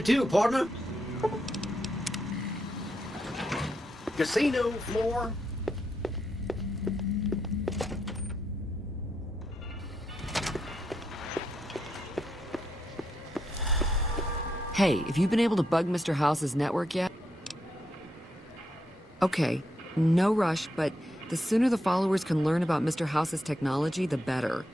Where to, partner? Casino floor? Hey, have you been able to bug Mr. House's network yet? Okay, no rush, but the sooner the followers can learn about Mr. House's technology, the better.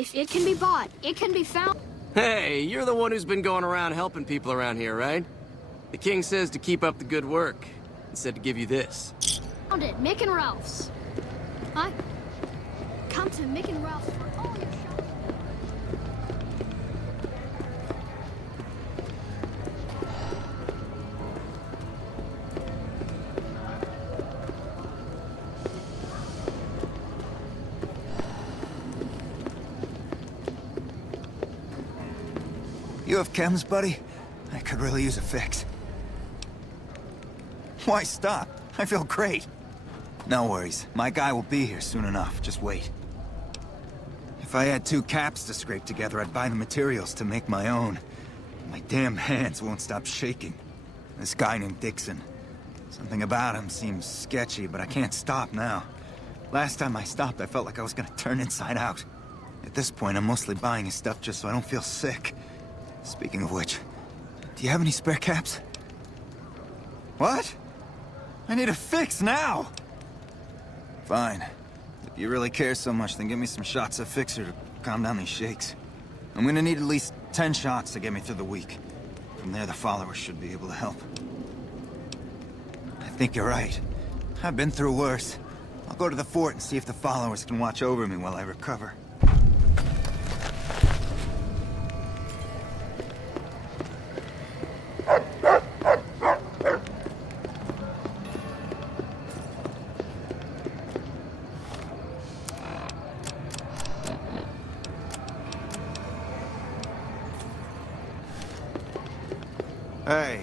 If it can be bought, it can be found. Hey, you're the one who's been going around helping people around here, right? The king says to keep up the good work, and said to give you this. Found it, Mick and Ralph's. Hi. Come to Mick and Ralph's for all your shopping. You have chems, buddy? I could really use a fix. Why stop? I feel great. No worries. My guy will be here soon enough. Just wait. If I had 2 caps to scrape together, I'd buy the materials to make my own. My damn hands won't stop shaking. This guy named Dixon. Something about him seems sketchy, but I can't stop now. Last time I stopped, I felt like I was gonna turn inside out. At this point, I'm mostly buying his stuff just so I don't feel sick. Speaking of which, do you have any spare caps? What? I need a fix now! Fine. If you really care so much, then give me some shots of Fixer to calm down these shakes. I'm gonna need at least 10 shots to get me through the week. From there, the followers should be able to help. I think you're right. I've been through worse. I'll go to the fort and see if the followers can watch over me while I recover. Hey.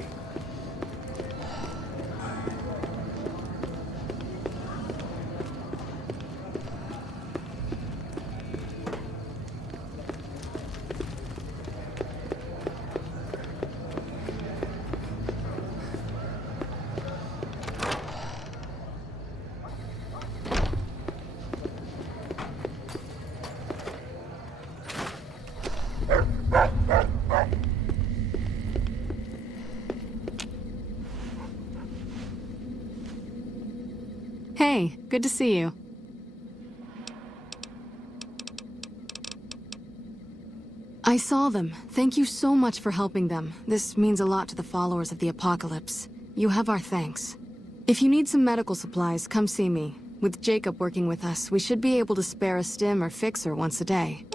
Hey, good to see you. I saw them. Thank you so much for helping them. This means a lot to the followers of the Apocalypse. You have our thanks. If you need some medical supplies, come see me. With Jacob working with us, we should be able to spare a stim or fixer once a day.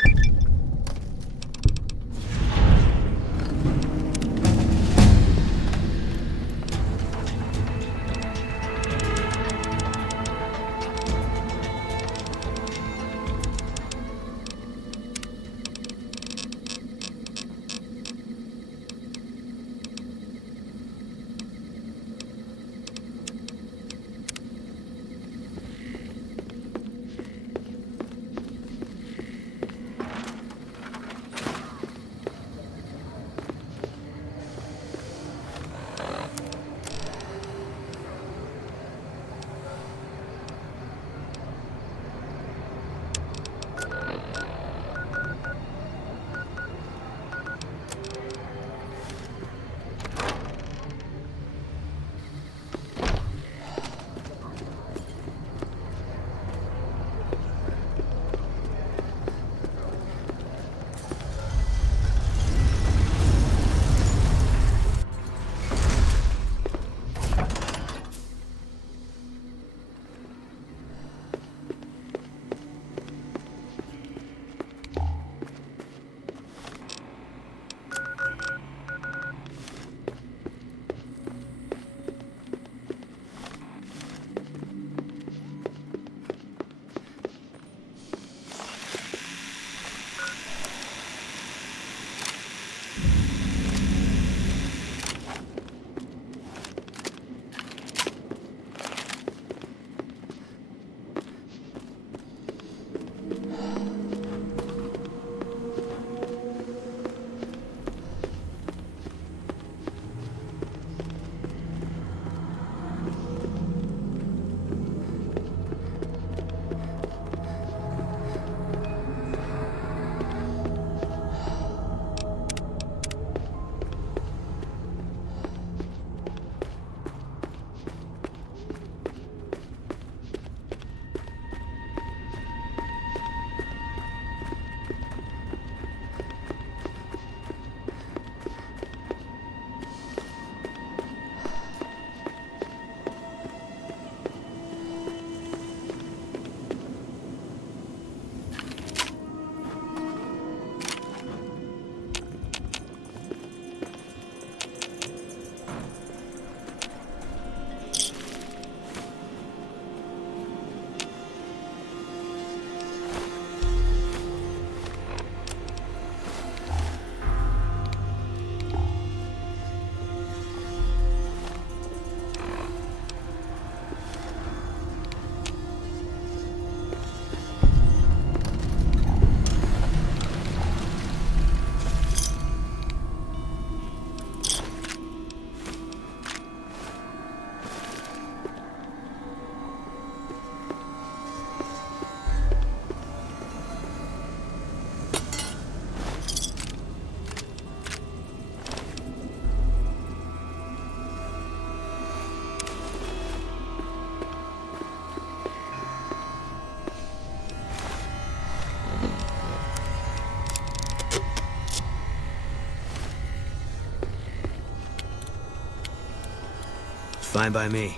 Fine by me.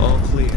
All clear.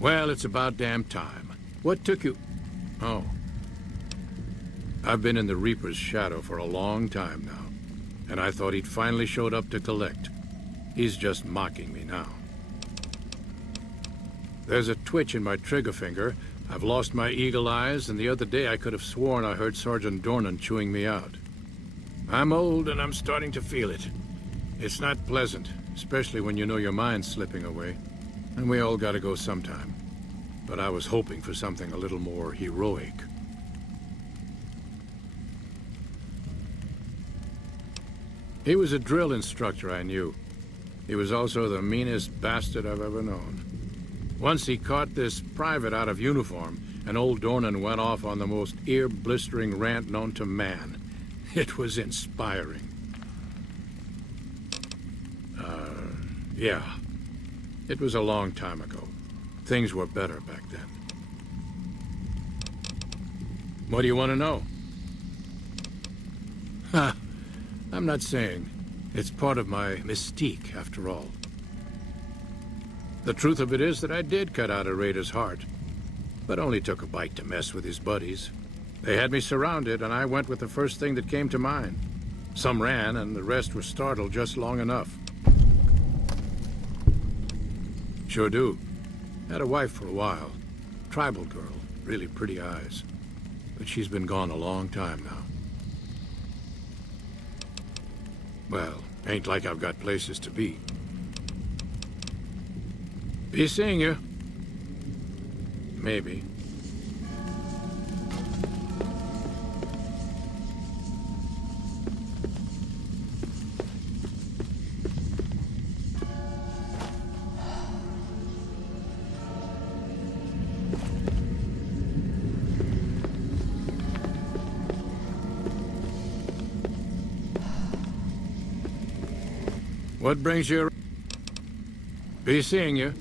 Well, it's about damn time. What took you... Oh. I've been in the Reaper's shadow for a long time now, and I thought he'd finally showed up to collect. He's just mocking me now. There's a twitch in my trigger finger, I've lost my eagle eyes, and the other day I could have sworn I heard Sergeant Dornan chewing me out. I'm old and I'm starting to feel it. It's not pleasant, especially when you know your mind's slipping away. And we all gotta go sometime. But I was hoping for something a little more heroic. He was a drill instructor I knew. He was also the meanest bastard I've ever known. Once he caught this private out of uniform, and old Dornan went off on the most ear-blistering rant known to man. It was inspiring. Yeah. It was a long time ago. Things were better back then. What do you want to know? Ha! I'm not saying. It's part of my mystique, after all. The truth of it is that I did cut out a raider's heart, but only took a bite to mess with his buddies. They had me surrounded, and I went with the first thing that came to mind. Some ran, and the rest were startled just long enough. Sure do. Had a wife for a while. Tribal girl, really pretty eyes. But she's been gone a long time now. Well, ain't like I've got places to be. Be seeing you. Maybe. What brings you... Be seeing you.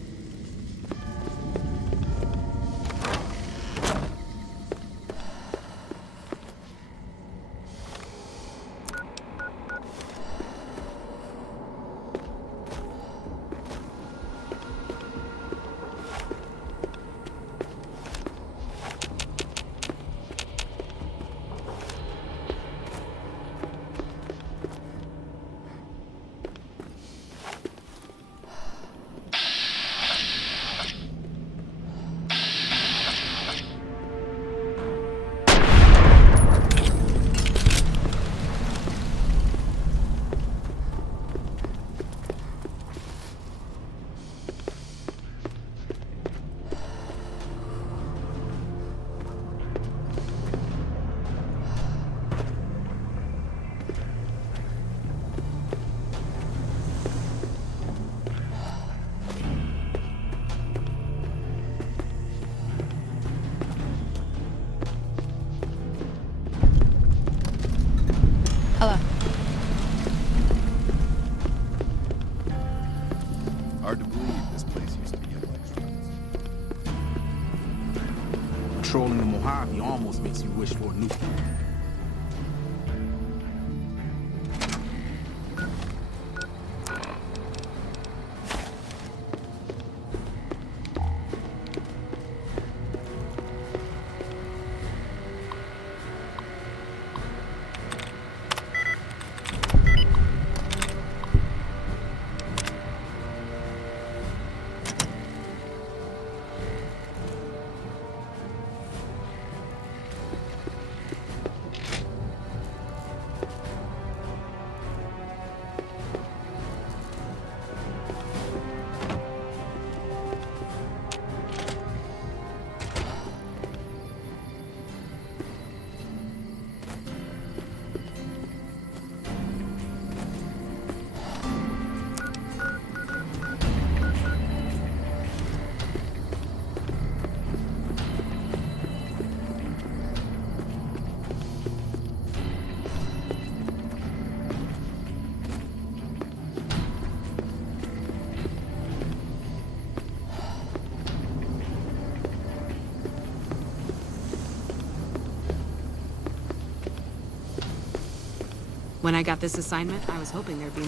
Hello. Hard to believe this place used to be a luxury. Patrolling the Mojave almost makes you wish for a new... When I got this assignment, I was hoping there'd be...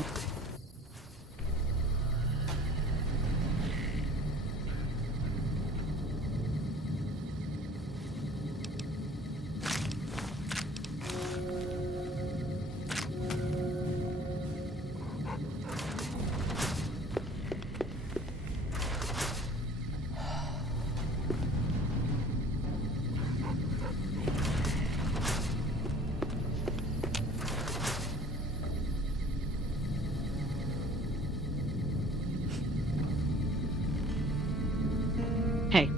Hey.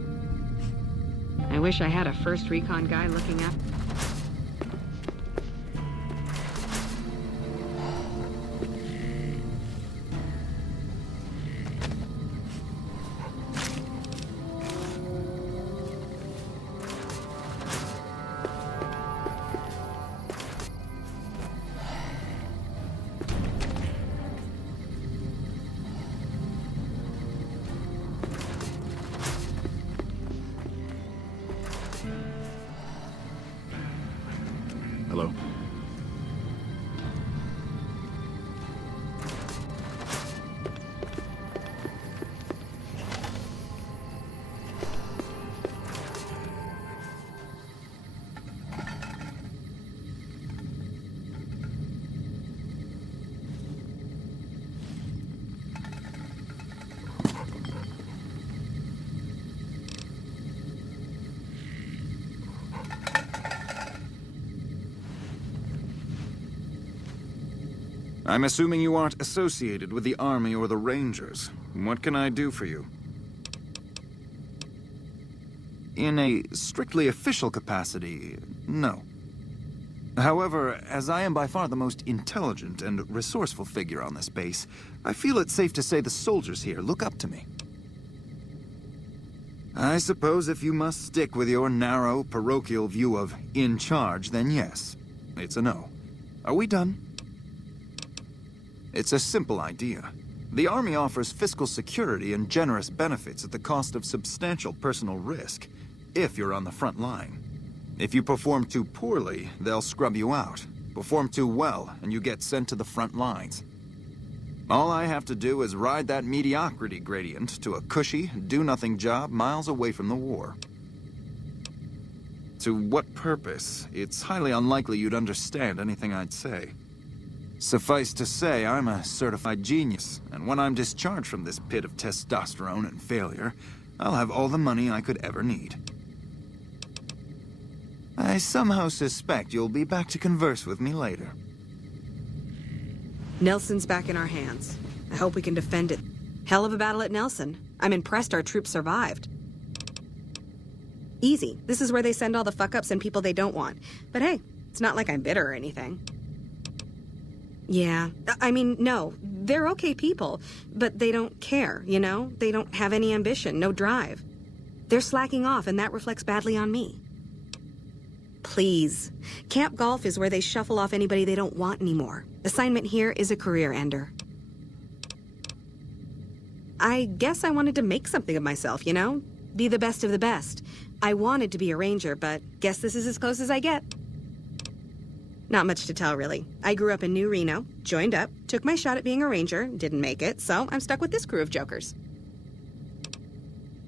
I wish I had a first recon guy looking up. Hello? I'm assuming you aren't associated with the Army or the Rangers. What can I do for you? In a strictly official capacity, no. However, as I am by far the most intelligent and resourceful figure on this base, I feel it's safe to say the soldiers here look up to me. I suppose if you must stick with your narrow, parochial view of in charge, then yes, it's a no. Are we done? It's a simple idea. The Army offers fiscal security and generous benefits at the cost of substantial personal risk, if you're on the front line. If you perform too poorly, they'll scrub you out. Perform too well, and you get sent to the front lines. All I have to do is ride that mediocrity gradient to a cushy, do-nothing job miles away from the war. To what purpose? It's highly unlikely you'd understand anything I'd say. Suffice to say, I'm a certified genius, and when I'm discharged from this pit of testosterone and failure, I'll have all the money I could ever need. I somehow suspect you'll be back to converse with me later. Nelson's back in our hands. I hope we can defend it. Hell of a battle at Nelson. I'm impressed our troops survived. Easy. This is where they send all the fuck-ups and people they don't want. But hey, it's not like I'm bitter or anything. Yeah, I mean, no, they're okay people, but they don't care, you know? They don't have any ambition, no drive. They're slacking off, and that reflects badly on me. Please. Camp Golf is where they shuffle off anybody they don't want anymore. Assignment here is a career ender. I guess I wanted to make something of myself, you know? Be the best of the best. I wanted to be a ranger, but guess this is as close as I get. Not much to tell, really. I grew up in New Reno, joined up, took my shot at being a ranger, didn't make it, so I'm stuck with this crew of jokers.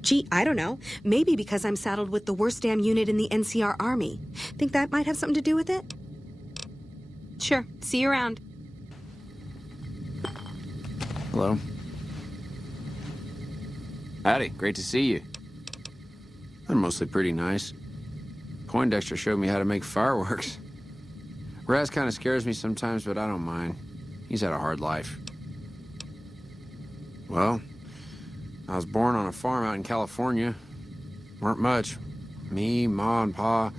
Gee, I don't know. Maybe because I'm saddled with the worst damn unit in the NCR Army. Think that might have something to do with it? Sure. See you around. Hello. Howdy, great to see you. They're mostly pretty nice. Poindexter showed me how to make fireworks. Raz kind of scares me sometimes, but I don't mind. He's had a hard life. Well, I was born on a farm out in California. Weren't much. Me, Ma, and Pa,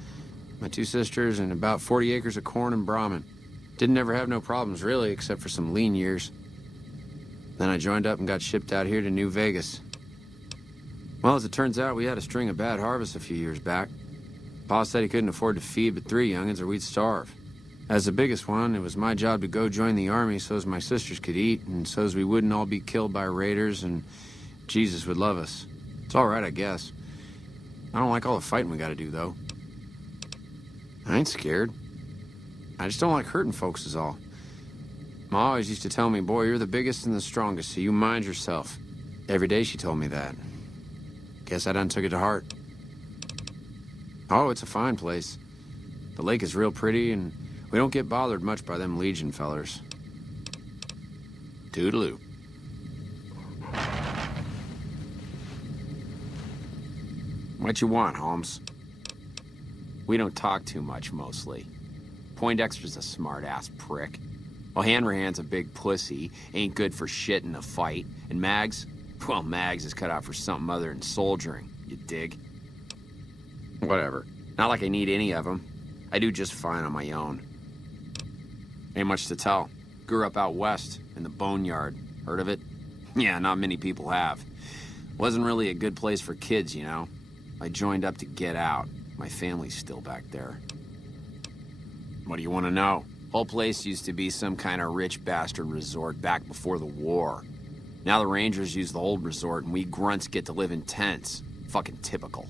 my 2 sisters, and about 40 acres of corn and Brahmin. Didn't ever have no problems, really, except for some lean years. Then I joined up and got shipped out here to New Vegas. Well, as it turns out, we had a string of bad harvests a few years back. Pa said he couldn't afford to feed but 3 youngins or we'd starve. As the biggest one, it was my job to go join the Army so's my sisters could eat, and so's we wouldn't all be killed by raiders, and Jesus would love us. It's all right, I guess. I don't like all the fighting we gotta do, though. I ain't scared. I just don't like hurting folks is all. Ma always used to tell me, boy, you're the biggest and the strongest, so you mind yourself. Every day she told me that. Guess I done took it to heart. Oh, it's a fine place. The lake is real pretty, and we don't get bothered much by them Legion fellers. Toodaloo. What you want, Holmes? We don't talk too much, mostly. Poindexter's a smart-ass prick. Well, Hanrahan's a big pussy, ain't good for shit in a fight. And Mags? Well, Mags is cut out for something other than soldiering, you dig? Whatever. Not like I need any of them. I do just fine on my own. Ain't much to tell. Grew up out west, in the Boneyard. Heard of it? Yeah, not many people have. Wasn't really a good place for kids, you know? I joined up to get out. My family's still back there. What do you want to know? Whole place used to be some kind of rich bastard resort back before the war. Now the Rangers use the old resort and we grunts get to live in tents. Fucking typical.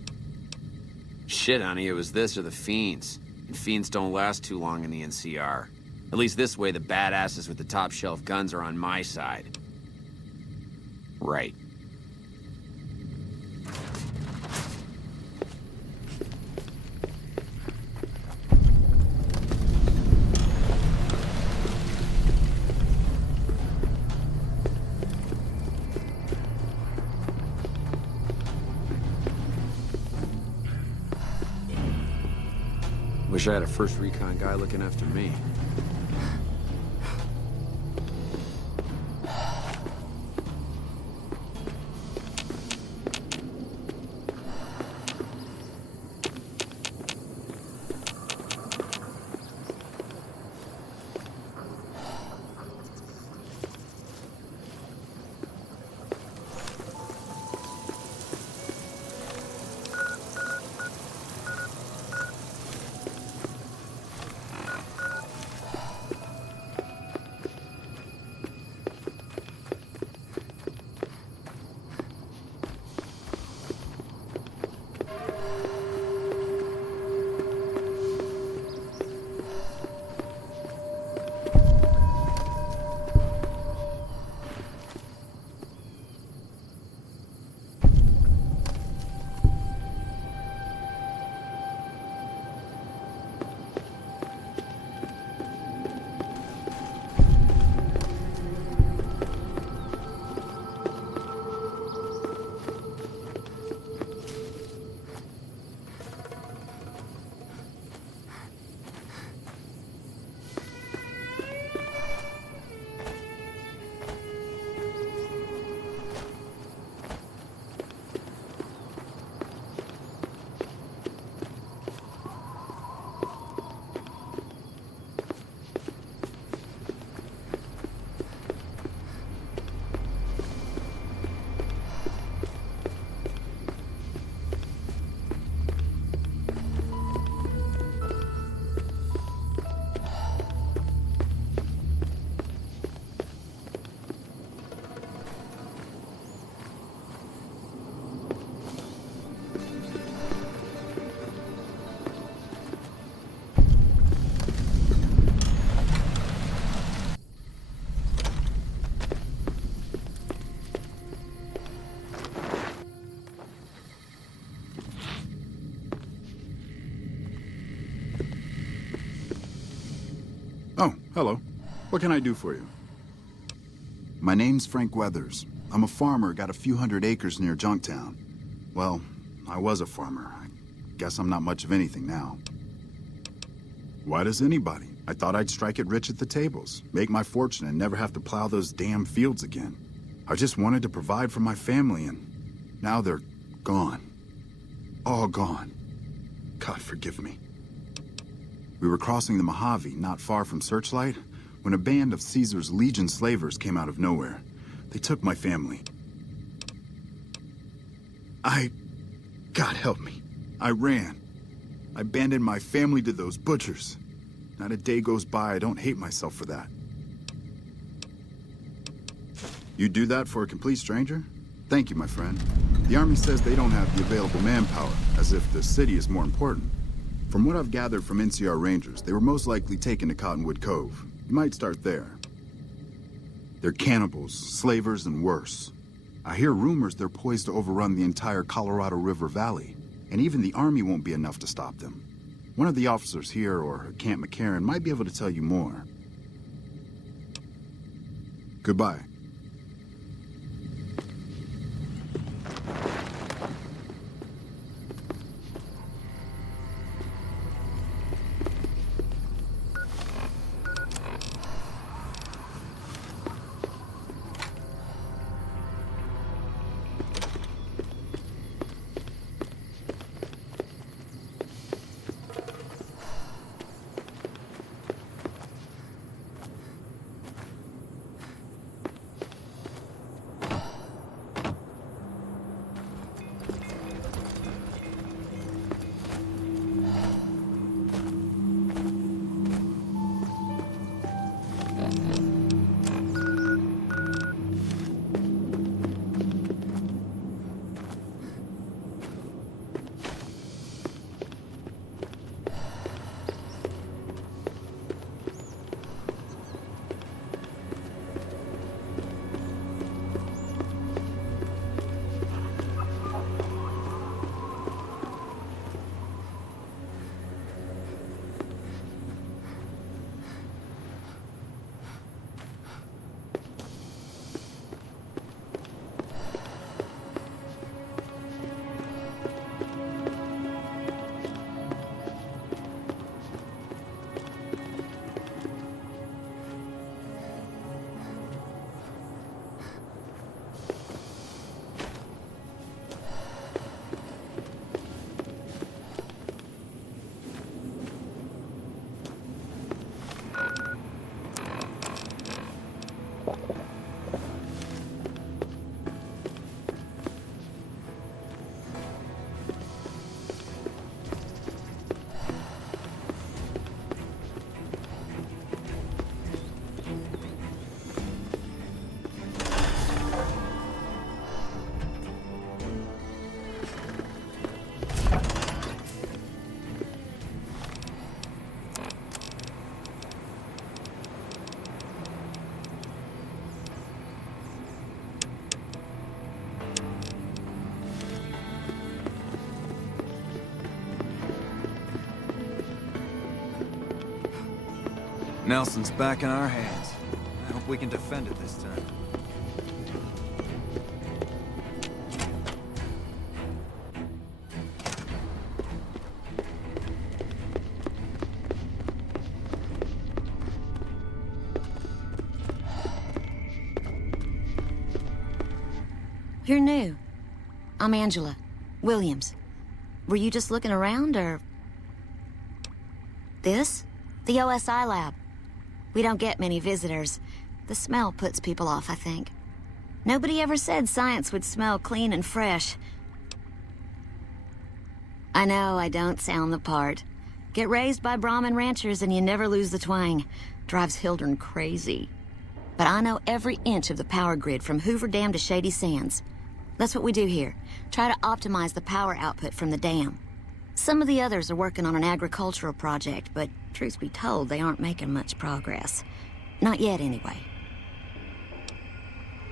Shit, honey, it was this or the Fiends. And Fiends don't last too long in the NCR. At least this way the badasses with the top shelf guns are on my side. Right. Wish I had a first recon guy looking after me. Oh, hello. What can I do for you? My name's Frank Weathers. I'm a farmer, got a few hundred acres near Junktown. Well, I was a farmer. I guess I'm not much of anything now. Why does anybody? I thought I'd strike it rich at the tables, make my fortune and never have to plow those damn fields again. I just wanted to provide for my family and now they're gone. All gone. God forgive me. We were crossing the Mojave, not far from Searchlight, when a band of Caesar's Legion slavers came out of nowhere. They took my family. God help me. I ran. I abandoned my family to those butchers. Not a day goes by I don't hate myself for that. You do that for a complete stranger? Thank you, my friend. The Army says they don't have the available manpower, as if the city is more important. From what I've gathered from NCR Rangers, they were most likely taken to Cottonwood Cove. You might start there. They're cannibals, slavers, and worse. I hear rumors they're poised to overrun the entire Colorado River Valley, and even the Army won't be enough to stop them. One of the officers here or at Camp McCarran might be able to tell you more. Goodbye. Nelson's back in our hands. I hope we can defend it this time. You're new. I'm Angela Williams. Were you just looking around, or... This? The OSI lab. We don't get many visitors. The smell puts people off, I think. Nobody ever said science would smell clean and fresh. I know I don't sound the part. Get raised by Brahmin ranchers and you never lose the twang. Drives Hildern crazy. But I know every inch of the power grid from Hoover Dam to Shady Sands. That's what we do here. Try to optimize the power output from the dam. Some of the others are working on an agricultural project, but truth be told, they aren't making much progress. Not yet, anyway.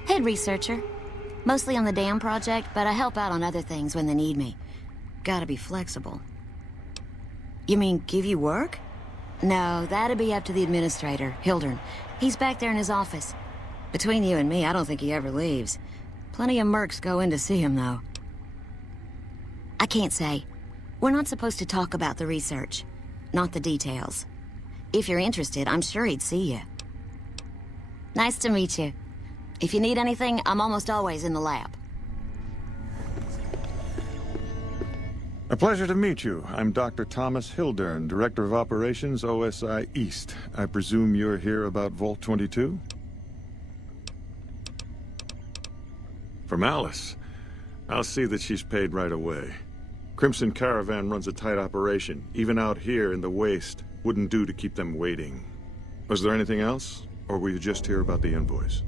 Head researcher. Mostly on the dam project, but I help out on other things when they need me. Gotta be flexible. You mean give you work? No, that'd be up to the administrator, Hildern. He's back there in his office. Between you and me, I don't think he ever leaves. Plenty of mercs go in to see him, though. I can't say. We're not supposed to talk about the research. Not the details. If you're interested, I'm sure he'd see you. Nice to meet you. If you need anything, I'm almost always in the lab. A pleasure to meet you. I'm Dr. Thomas Hildern, Director of Operations, OSI East. I presume you're here about Vault 22? From Alice. I'll see that she's paid right away. Crimson Caravan runs a tight operation. Even out here in the waste, wouldn't do to keep them waiting. Was there anything else? Or were you just here about the invoice?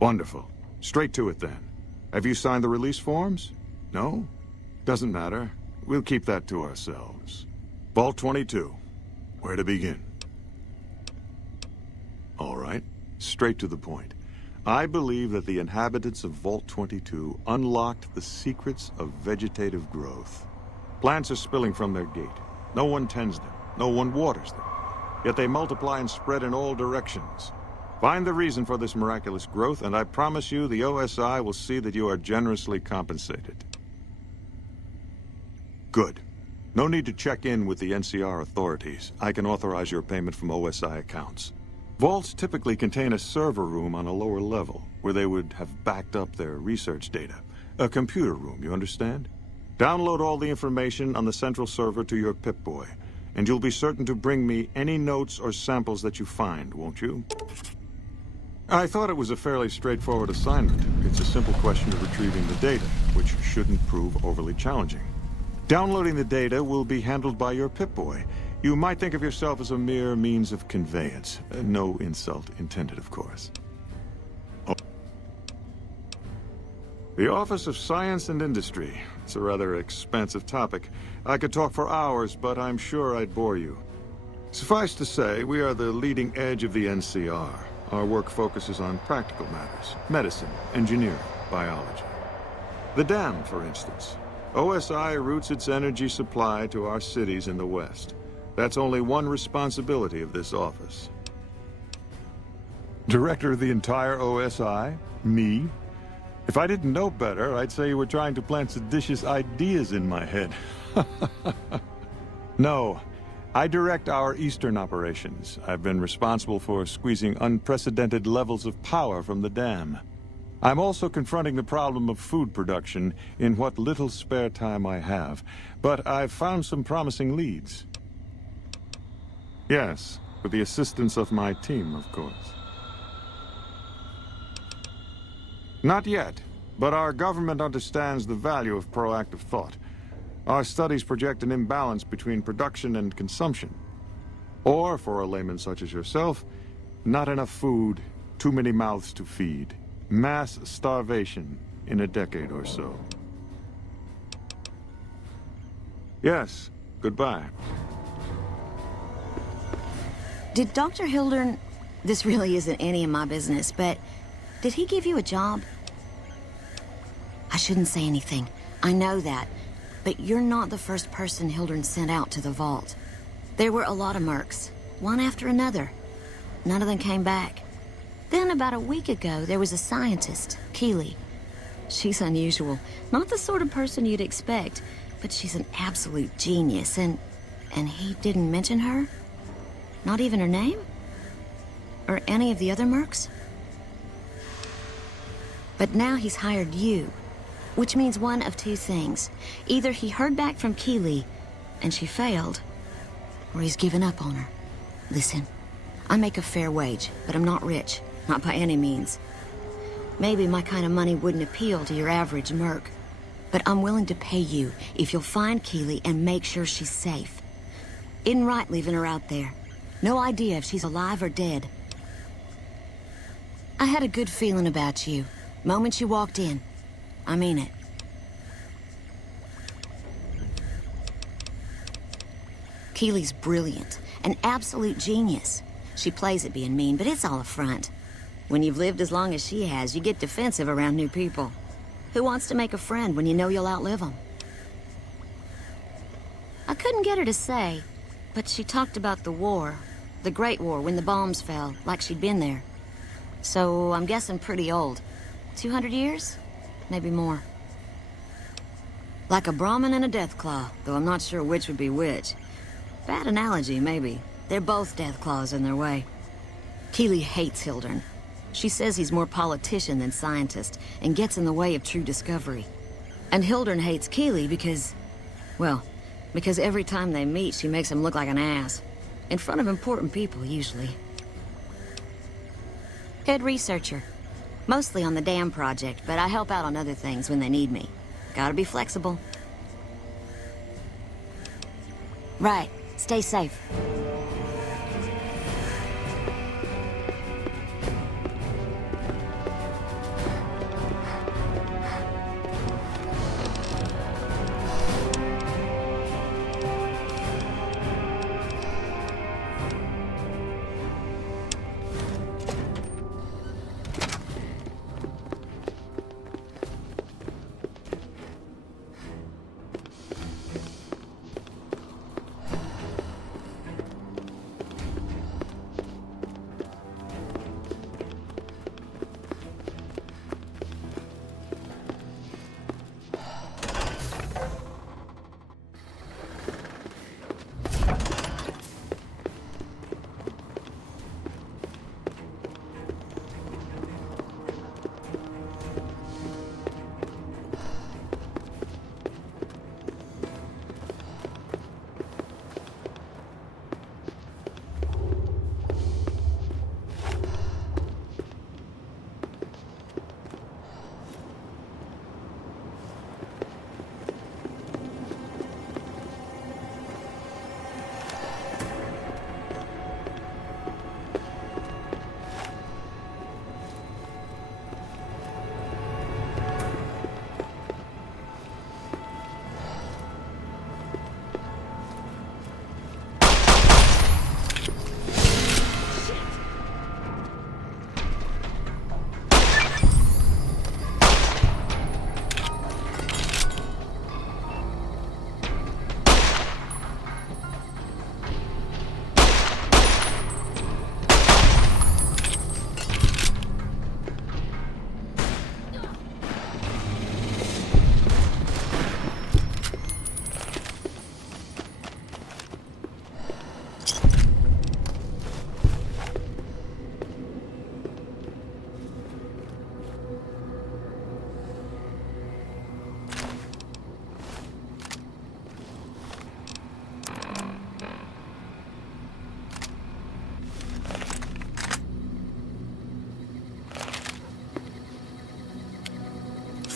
Wonderful. Straight to it then. Have you signed the release forms? No? Doesn't matter. We'll keep that to ourselves. Vault 22. Where to begin? All right. Straight to the point. I believe that the inhabitants of Vault 22 unlocked the secrets of vegetative growth. Plants are spilling from their gate. No one tends them. No one waters them. Yet they multiply and spread in all directions. Find the reason for this miraculous growth, and I promise you the OSI will see that you are generously compensated. Good. No need to check in with the NCR authorities. I can authorize your payment from OSI accounts. Vaults typically contain a server room on a lower level, where they would have backed up their research data. A computer room, you understand? Download all the information on the central server to your Pip-Boy, and you'll be certain to bring me any notes or samples that you find, won't you? I thought it was a fairly straightforward assignment. It's a simple question of retrieving the data, which shouldn't prove overly challenging. Downloading the data will be handled by your Pip-Boy. You might think of yourself as a mere means of conveyance. No insult intended, of course. Oh. The Office of Science and Industry. It's a rather expansive topic. I could talk for hours, but I'm sure I'd bore you. Suffice to say, we are the leading edge of the NCR. Our work focuses on practical matters: medicine, engineering, biology. The dam, for instance. OSI routes its energy supply to our cities in the West. That's only one responsibility of this office. Director of the entire OSI? Me? If I didn't know better, I'd say you were trying to plant seditious ideas in my head. No. I direct our Eastern operations. I've been responsible for squeezing unprecedented levels of power from the dam. I'm also confronting the problem of food production in what little spare time I have, but I've found some promising leads. Yes, with the assistance of my team, of course. Not yet, but our government understands the value of proactive thought. Our studies project an imbalance between production and consumption. Or, for a layman such as yourself, not enough food, too many mouths to feed. Mass starvation in a decade or so. Yes, goodbye. Did Dr. Hildern... This really isn't any of my business, but... Did he give you a job? I shouldn't say anything. I know that. But you're not the first person Hildern sent out to the vault. There were a lot of mercs, one after another. None of them came back. Then, about a week ago, there was a scientist, Keeley. She's unusual. Not the sort of person you'd expect, but she's an absolute genius, and he didn't mention her? Not even her name? Or any of the other mercs? But now he's hired you, which means one of two things. Either he heard back from Keeley, and she failed, or he's given up on her. Listen, I make a fair wage, but I'm not rich. Not by any means. Maybe my kind of money wouldn't appeal to your average merc, but I'm willing to pay you if you'll find Keeley and make sure she's safe. Isn't right leaving her out there. No idea if she's alive or dead. I had a good feeling about you. Moment you walked in. I mean it. Keeley's brilliant. An absolute genius. She plays at being mean, but it's all a front. When you've lived as long as she has, you get defensive around new people. Who wants to make a friend when you know you'll outlive them? I couldn't get her to say, But she talked about the war. The Great War, when the bombs fell, like she'd been there. So I'm guessing pretty old. 200 years? Maybe more. Like a Brahmin and a Deathclaw, though I'm not sure which would be which. Bad analogy, maybe. They're both Deathclaws in their way. Keeley hates Hildern. She says he's more politician than scientist, and gets in the way of true discovery. And Hildern hates Keeley because... well, because every time they meet, she makes him look like an ass. In front of important people, usually. Head researcher. Mostly on the dam project, but I help out on other things when they need me. Gotta be flexible. Right. Stay safe.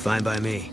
Fine by me.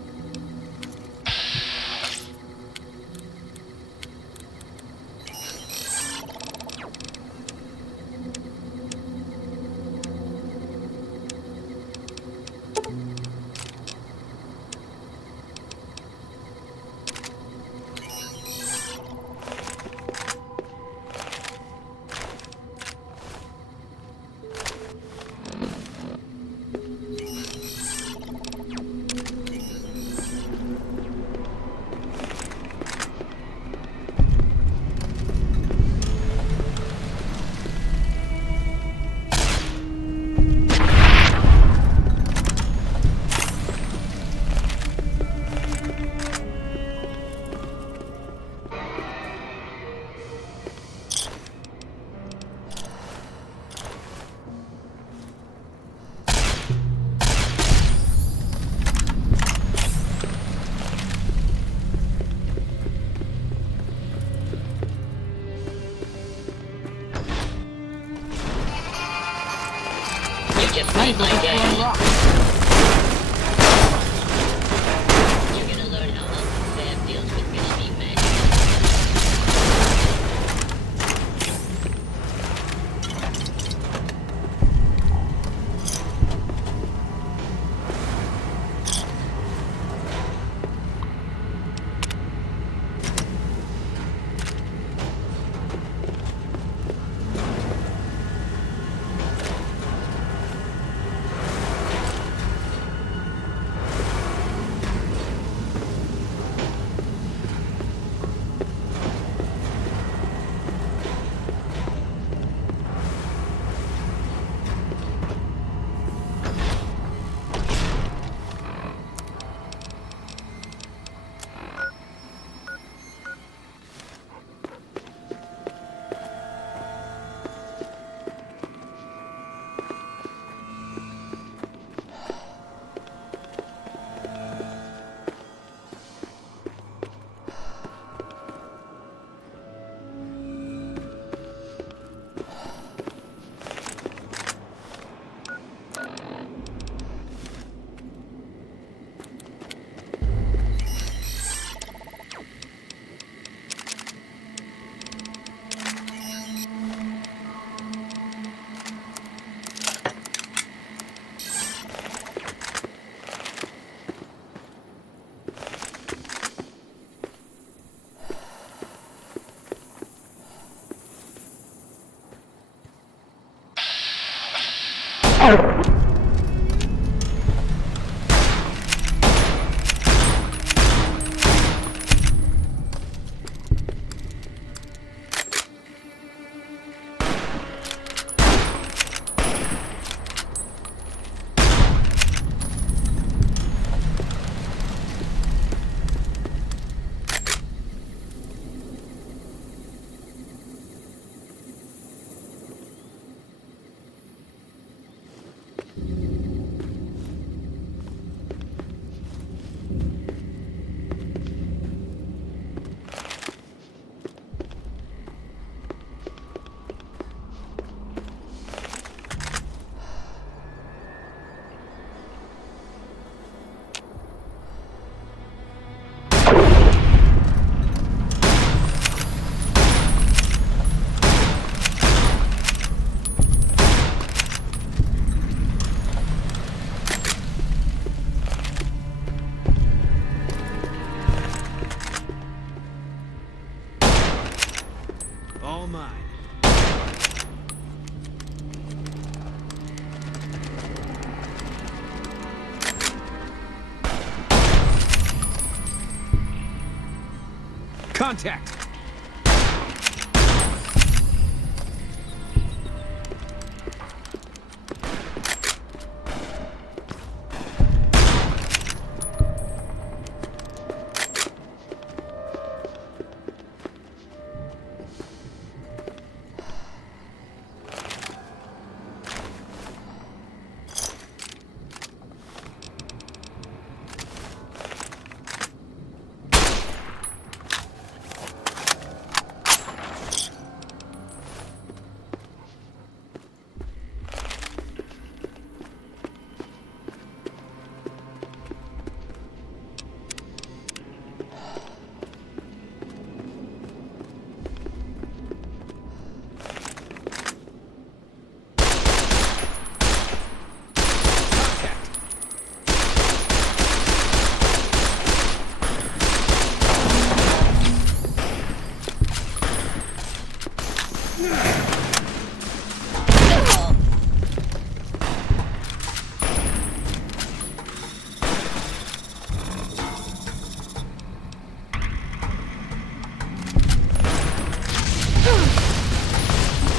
Contact!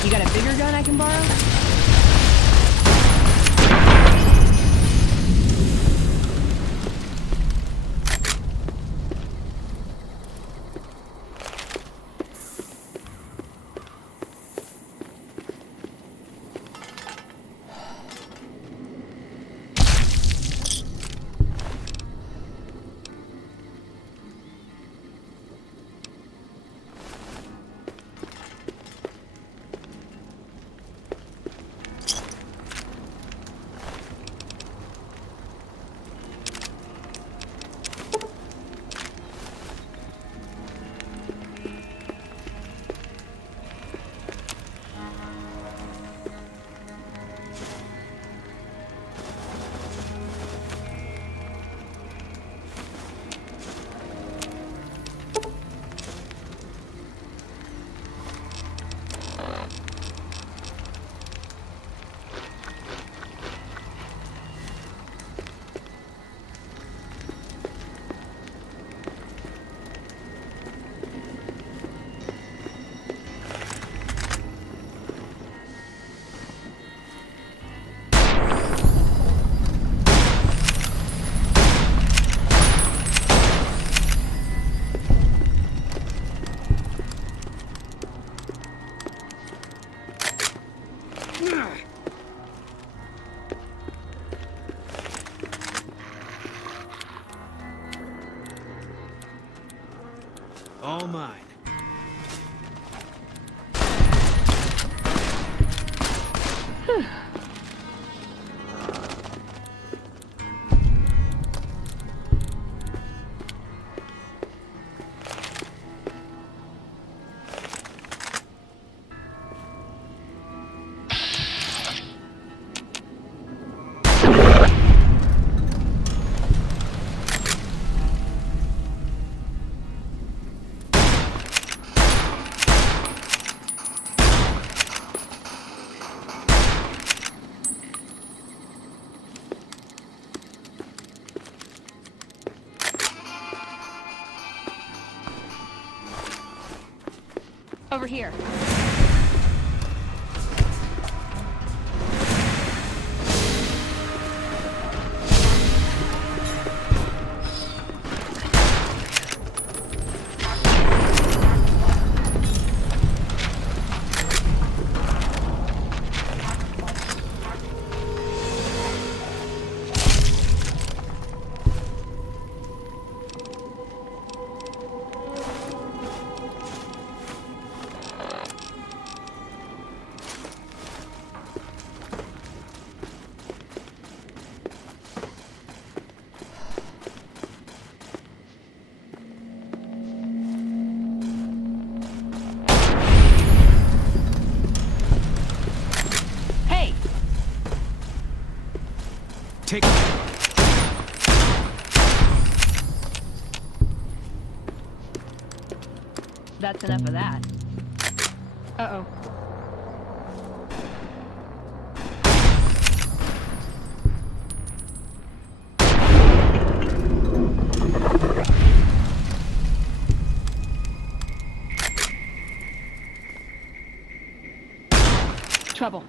You got a bigger gun I can borrow? All mine. Over here. Take... That's enough of that. Uh-oh. trouble.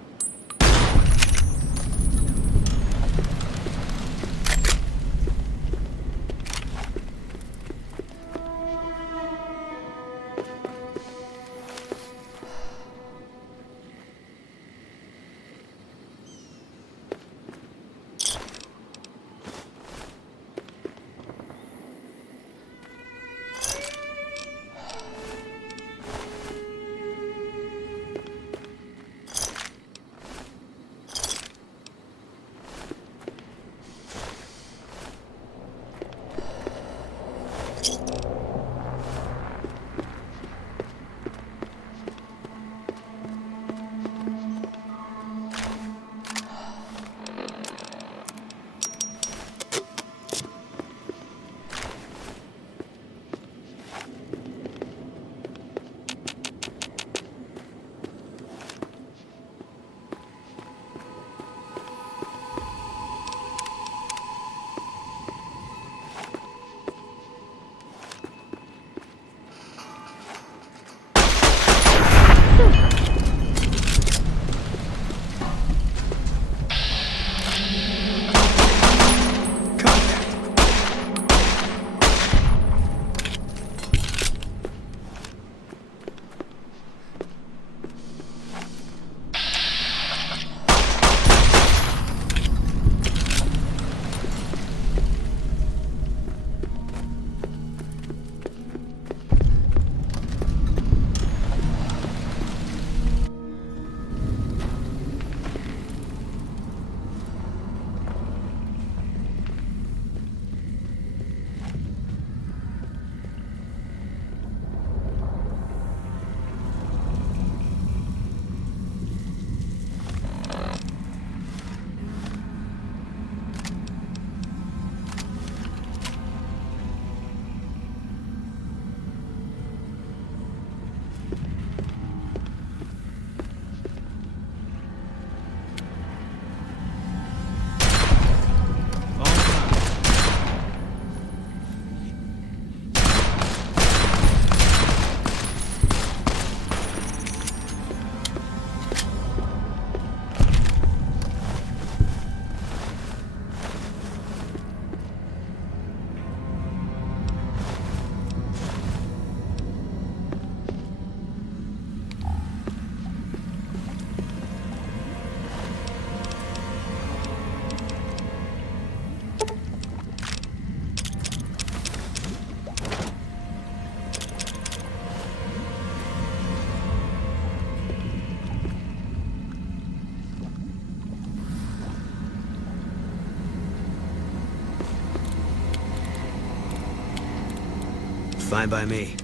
Fine by me.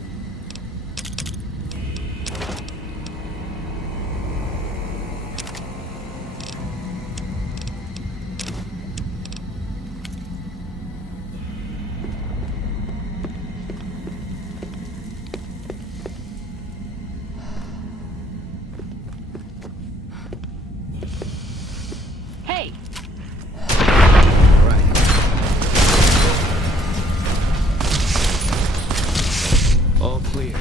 Hey! All clear.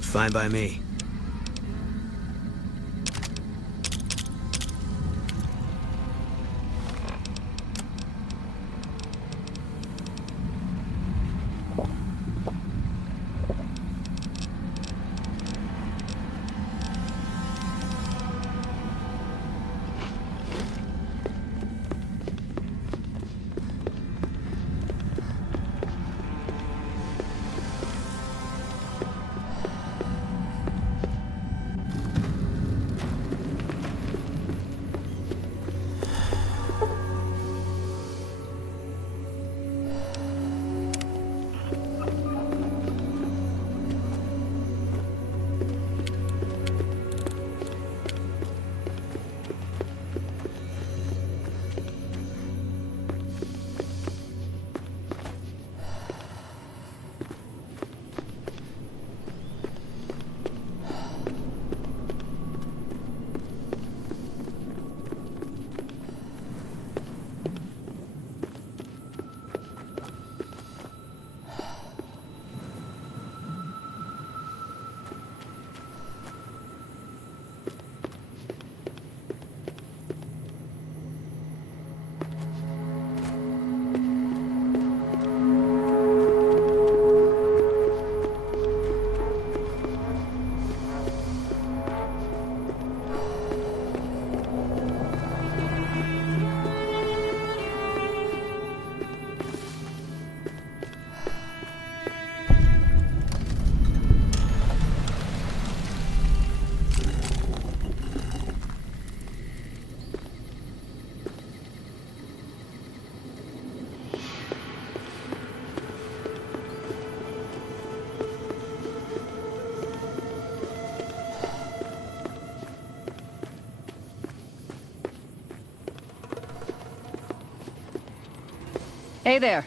Fine by me. Hey there.